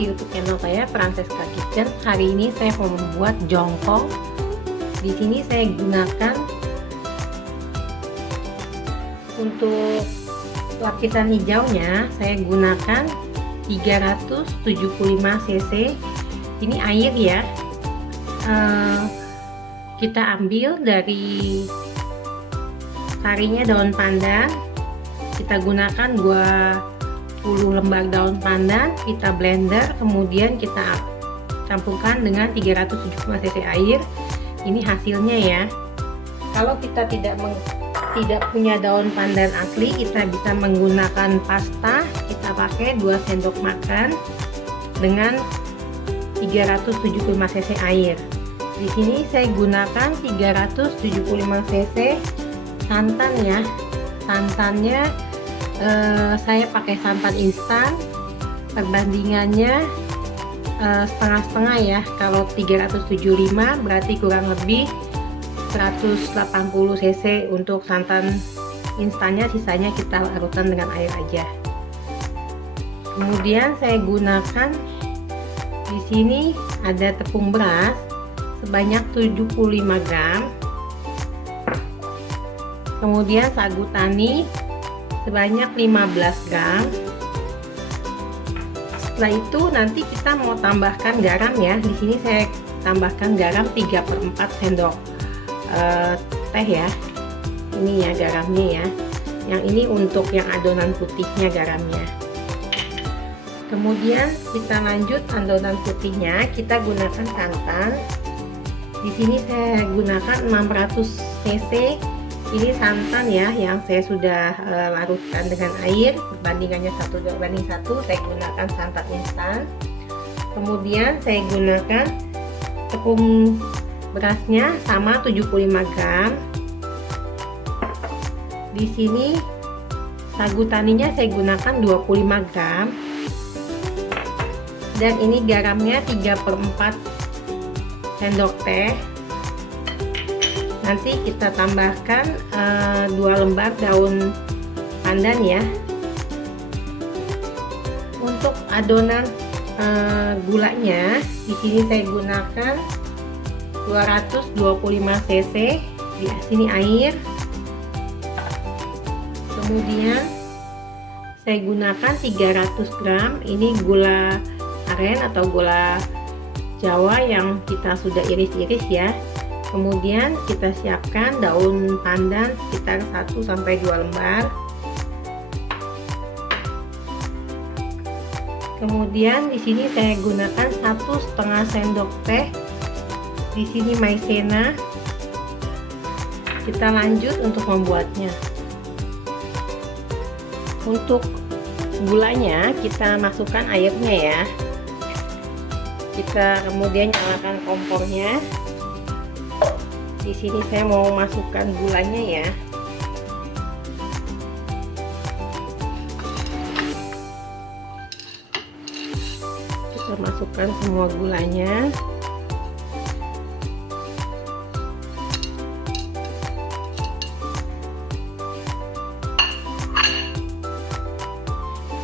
di YouTube channel saya Francesca Kitchen. Hari ini saya mau membuat jongkong. Di sini saya gunakan untuk lapisan hijaunya, saya gunakan 375 cc. Ini air ya. Kita ambil dari sarinya daun pandan. Kita gunakan 20 lembar daun pandan, kita blender, kemudian kita campurkan dengan 375 cc air. Ini hasilnya ya. Kalau kita tidak punya daun pandan asli, kita bisa menggunakan pasta. Kita pakai 2 sendok makan dengan 375 cc air. Di sini saya gunakan 375 cc santan ya. Santannya saya pakai santan instan, perbandingannya setengah-setengah ya. Kalau 375 berarti kurang lebih 180 cc untuk santan instannya, sisanya kita larutkan dengan air aja. Kemudian saya gunakan di sini ada tepung beras sebanyak 75 gram. Kemudian sagu tani sebanyak 15 gram. Setelah itu nanti kita mau tambahkan garam ya. Di sini saya tambahkan garam 3/4 sendok teh ya. Ini ya garamnya ya. Yang ini untuk yang adonan putihnya garamnya. Kemudian kita lanjut adonan putihnya, kita gunakan santan. Di sini saya gunakan 600 cc. Ini santan ya, yang saya sudah larutkan dengan air, perbandingannya 1:1. Saya gunakan santan instan. Kemudian saya gunakan tepung berasnya sama 75 gram. Di sini sagu taninya saya gunakan 25 gram. Dan ini garamnya 3/4 sendok teh. Nanti kita tambahkan 2 lembar daun pandan ya. Untuk adonan gulanya, di sini saya gunakan 225 cc. Di sini air. Kemudian saya gunakan 300 gram. Ini gula aren atau gula Jawa yang kita sudah iris-iris ya. Kemudian kita siapkan daun pandan sekitar 1-2 lembar. Kemudian di sini saya gunakan 1,5 sendok teh. Di sini maizena. Kita lanjut untuk membuatnya. Untuk gulanya kita masukkan airnya ya. Kita kemudian nyalakan kompornya. Di sini saya mau masukkan gulanya ya. Kita masukkan semua gulanya.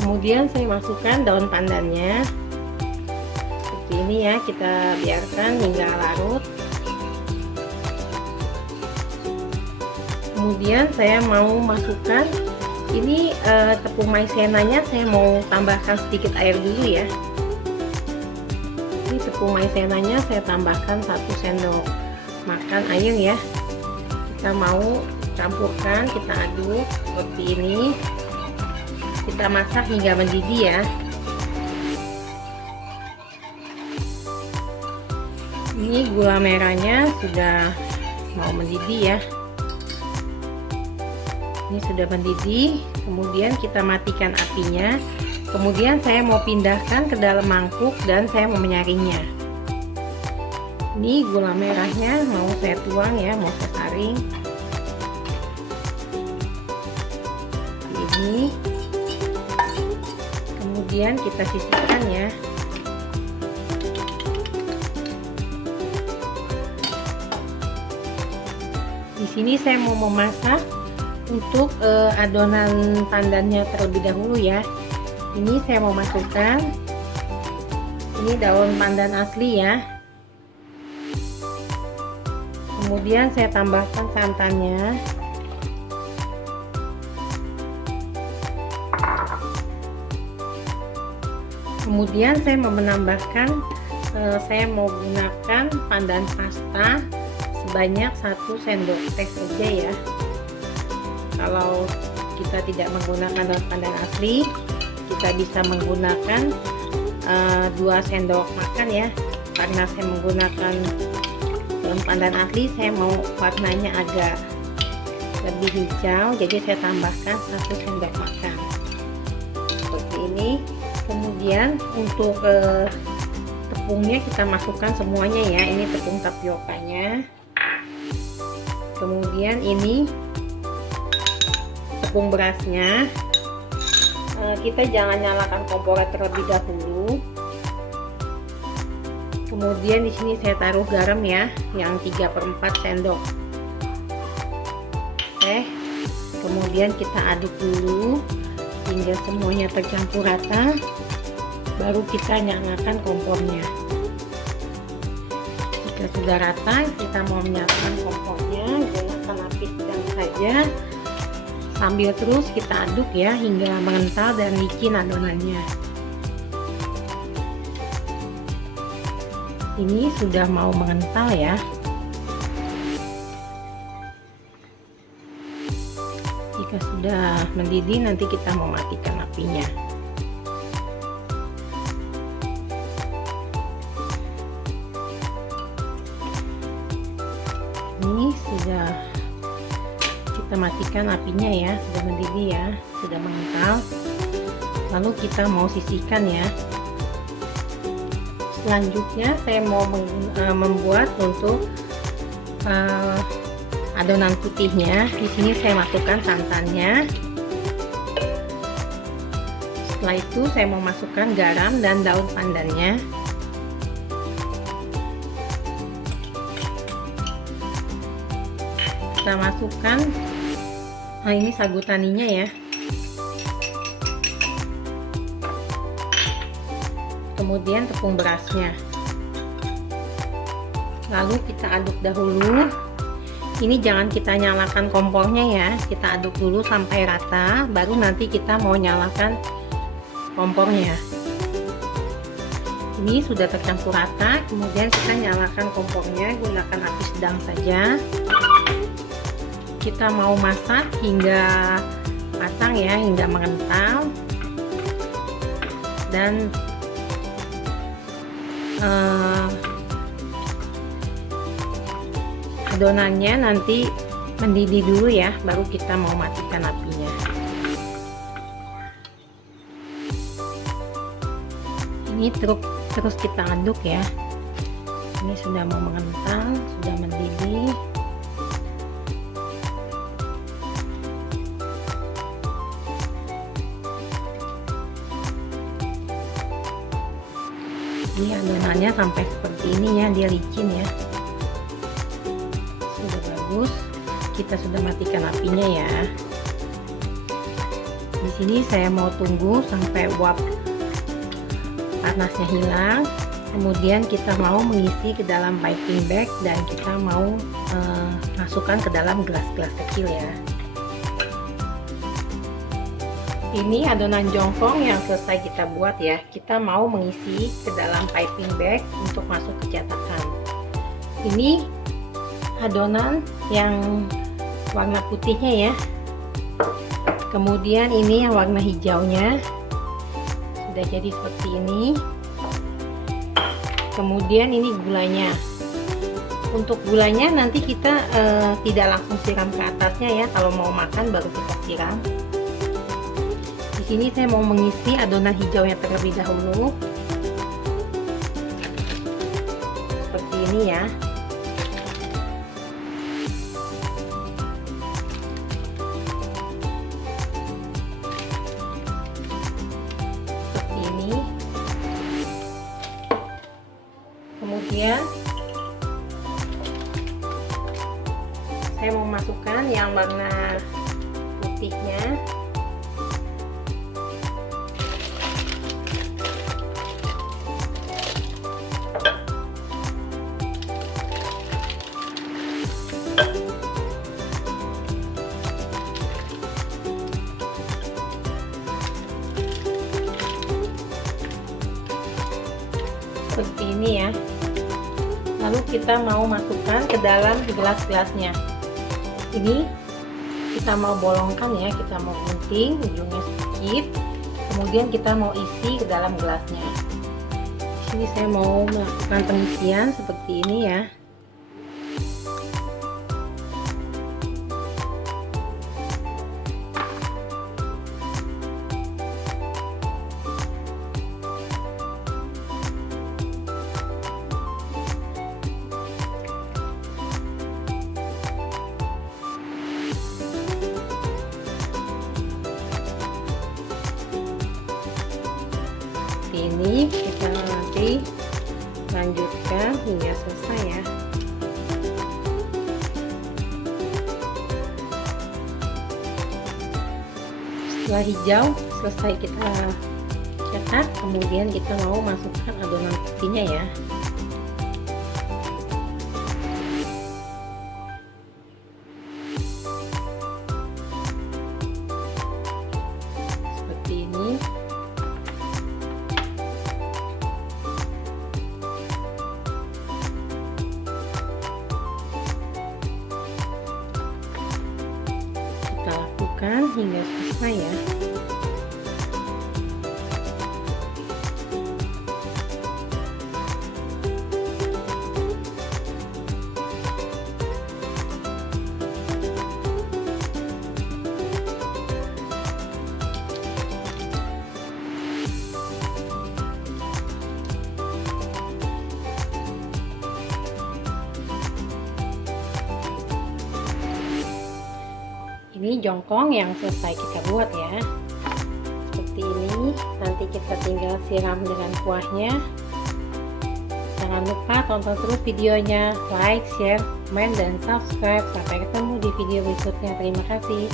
Kemudian saya masukkan daun pandannya. Seperti ini ya, kita biarkan hingga larut. Kemudian saya mau masukkan ini tepung maizenanya, saya mau tambahkan sedikit air dulu ya. Ini tepung maizenanya saya tambahkan 1 sendok makan air ya. Kita mau campurkan, kita aduk seperti ini. Kita masak hingga mendidih ya. Ini gula merahnya sudah mau mendidih ya. Ini sudah mendidih. Kemudian kita matikan apinya. Kemudian saya mau pindahkan ke dalam mangkuk dan saya mau menyaringnya. Ini gula merahnya mau saya tuang ya, mau saya saring. Ini. Kemudian kita sisihkan ya. Di sini saya mau memasak untuk adonan pandannya terlebih dahulu ya. Ini saya mau masukkan Ini daun pandan asli ya. Kemudian saya tambahkan santannya. Kemudian saya mau menambahkan, saya mau gunakan pandan pasta sebanyak 1 sendok teh saja ya. Kalau kita tidak menggunakan daun pandan asli, kita bisa menggunakan 2 sendok makan ya. Karena saya menggunakan daun pandan asli, saya mau warnanya agak lebih hijau, jadi saya tambahkan 1 sendok makan seperti ini. Kemudian untuk tepungnya kita masukkan semuanya ya. Ini tepung tapiokanya. Kemudian ini tepung berasnya. Kita jangan nyalakan kompornya terlebih dahulu. Kemudian di sini saya taruh garam ya, yang 3/4 sendok. Kemudian kita aduk dulu hingga semuanya tercampur rata, baru kita nyalakan kompornya. Jika sudah rata, kita mau menyalakan kompornya, gunakan api sedang saja, sambil terus kita aduk ya hingga mengental dan licin adonannya. Ini sudah mau mengental ya. Jika sudah mendidih, nanti kita mau matikan apinya. Ini sudah kita matikan apinya ya, sudah mendidih ya, sudah mengental. Lalu kita mau sisihkan ya. Selanjutnya saya mau membuat untuk adonan putihnya. Di sini saya masukkan santannya. Setelah itu saya mau masukkan garam dan daun pandannya. Kita masukkan, nah ini sagu taninya ya. Kemudian tepung berasnya. Lalu kita aduk dahulu. Ini jangan kita nyalakan kompornya ya, kita aduk dulu sampai rata, baru nanti kita mau nyalakan kompornya. Ini sudah tercampur rata, kemudian kita nyalakan kompornya, gunakan api sedang saja. Kita mau masak hingga matang ya, hingga mengental. Dan adonannya nanti mendidih dulu ya, baru kita mau matikan apinya. Ini terus kita aduk ya. Ini sudah mau mengental, sudah mendidih. Ini adonannya sampai seperti ini ya, dia licin ya. Sudah bagus. Kita sudah matikan apinya ya. Di sini saya mau tunggu sampai uap panasnya hilang. Kemudian kita mau mengisi ke dalam piping bag dan kita mau masukkan ke dalam gelas-gelas kecil ya. Ini adonan jongkong yang selesai kita buat ya. Kita mau mengisi ke dalam piping bag untuk masuk ke cetakan. Ini adonan yang warna putihnya ya. Kemudian ini yang warna hijaunya. Sudah jadi seperti ini. Kemudian ini gulanya. Untuk gulanya nanti kita tidak langsung siram ke atasnya ya. Kalau mau makan baru kita siram. Di sini saya mau mengisi adonan hijaunya terlebih dahulu. Seperti ini ya. Seperti ini. Kemudian saya mau masukkan yang warna putihnya. kita mau masukkan ke dalam gelas-gelasnya. Ini kita mau bolongkan ya, kita mau gunting ujungnya sedikit, kemudian kita mau isi ke dalam gelasnya. Di sini saya mau melakukan pengisian seperti ini ya. Ini kita nanti lanjutkan hingga selesai ya. Setelah hijau selesai kita cetak, kemudian kita mau masukkan adonan putihnya ya. Seperti ini. Lakukan hingga selesai ya. Ini jongkong yang selesai kita buat ya, seperti ini. Nanti kita tinggal siram dengan kuahnya. Jangan lupa tonton terus videonya, like, share, komen, dan subscribe. Sampai ketemu di video berikutnya. Terima kasih.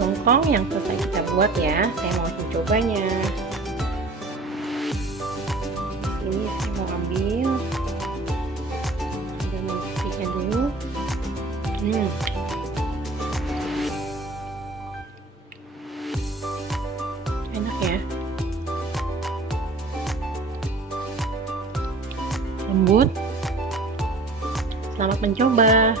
Jongkong yang selesai kita buat ya, saya mau mencobanya. Ini saya mau ambil adonan putihnya dulu. Enak ya, lembut. Selamat mencoba.